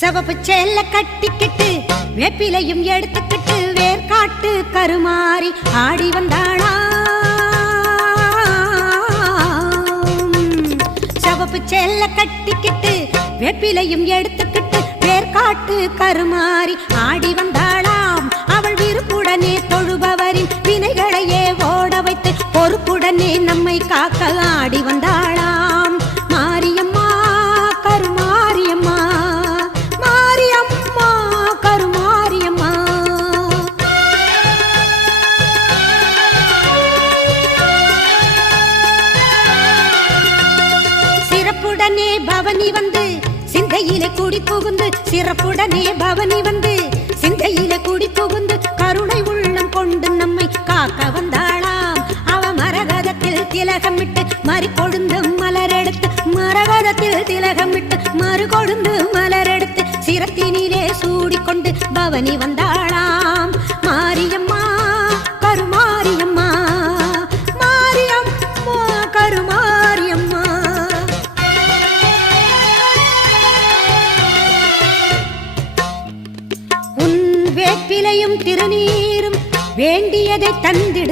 சிவப்பு சேல கட்டிக்கிட்டு வேப்பிலையும் எடுத்துக்கிட்டு வேர்காட்டு கருமாறி ஆடி வந்தாளா. சிவப்பு சேல கட்டிக்கிட்டு வேப்பிலையும் எடுத்துக்கிட்டு வேர்காட்டு கருமாறி ஆடி வந்தாளாம். அவள் விருப்புடனே தொழுபவரின் வினைகளையே ஓட வைத்து பொறுப்புடனே நம்மை காக்க ஆடி வந்தாளாம். மாரியம்மா கருமாரியம்மா, மாரியம்மா கருமாரியம்மா. சிறப்புடனே பவனி வந்து சிந்தையிலே கூடி புகுந்து, சிறப்புடனே பவனி வந்து சிந்தையிலே கூடி புகுந்து கருணை உள்ளம் கொண்டு நம்மை காக்க வந்தாளாம். அவ மரகதத்தில் திலகமிட்டு மறுகொழுந்து மலரெடுத்து, மரகதத்தில் திலகமிட்டு மறுகொழுந்து மலரெடுத்து சிரத்தினிலே சூடிக்கொண்டு பவனி வந்தாளாம். மாரியம்மா கருமாரியம்மா, மாரியம்மா கருமாரியம்மா. உன் வேப்பிலையும் திருநீரும் வேண்டியதை தந்திடும்